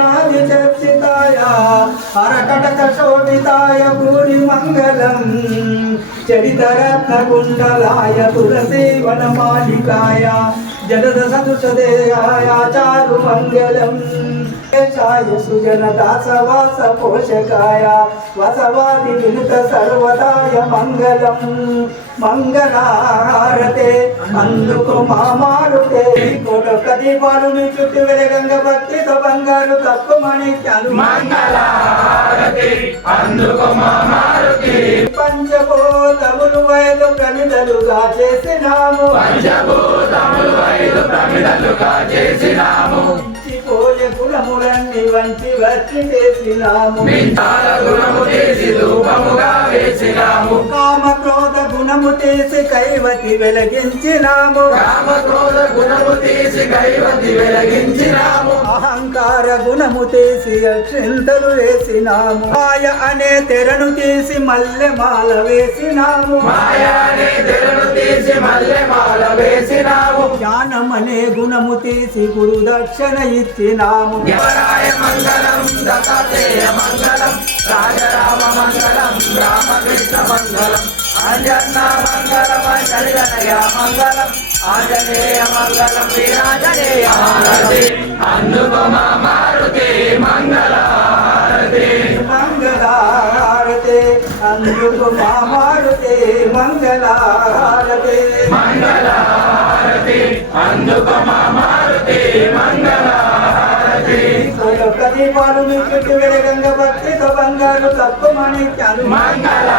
అనాది చర్చితాయ హరకటక శోభితాయ భూరి మంగళం చరితరత్న కుండలాయ తులసి వనమాలికాయ జలద సదుషదేయాయ చారు మంగళం సుజన దాసవాస పోషకాయ వసవాది వినుత సర్వదాయ మంగళం మంగళారతే అందుకు మామారుతే కొడొక్క దీపాలు నీ చుట్టూ వెలగంగ భక్తితో బంగారు తప్పు మణిక్యాలు మంగళారతి అందుకు మామారుతి పంచభూతములు 5 ప్రమిదలుగా చేసినాము పంచభూతములు 5 ప్రమిదలుగా చేసినాము పోయే గుణములన్నీ వంచి వచ్చి చేసినాము మించాల గుణము చేసి ధూపముగా వేసినాము కామ క్రోధ గుణము తీసి కైవతి వెలిగించినాము కామ క్రోధ గుణము తీసి కైవతి వెలిగించినాము అహంకార గుణము తీసి అక్షింతలు వేసినాము మాయ అనే తెరను తీసి మల్లెమాల వేసినాము మాయ అనే తెరను తీసి మల్లెమాల వేసినాము జ్ఞానం అనే గుణము తీసి గురు దక్షిణ ఇచ్చినాము దేవరాయ మంగళం దత్తాత్రేయ మంగళం రాజరామ మంగళం రామకృష్ణ మంగళం అంజన్న మంగళం అంజనయ మంగళం ఆంజనేయ మంగళం వీరాంజనేయ హారతి అందుకు మారుతి మంగళారతి మంగళారతి అందుకు మారుతి మంగళారతి మంగళారతి అందుకు మారుతి మంగళారతి దీపాలు మీ చుట్టూ వెలగంగ భక్తితో బంగారు తప్పు మణిక్యాలు మంగళ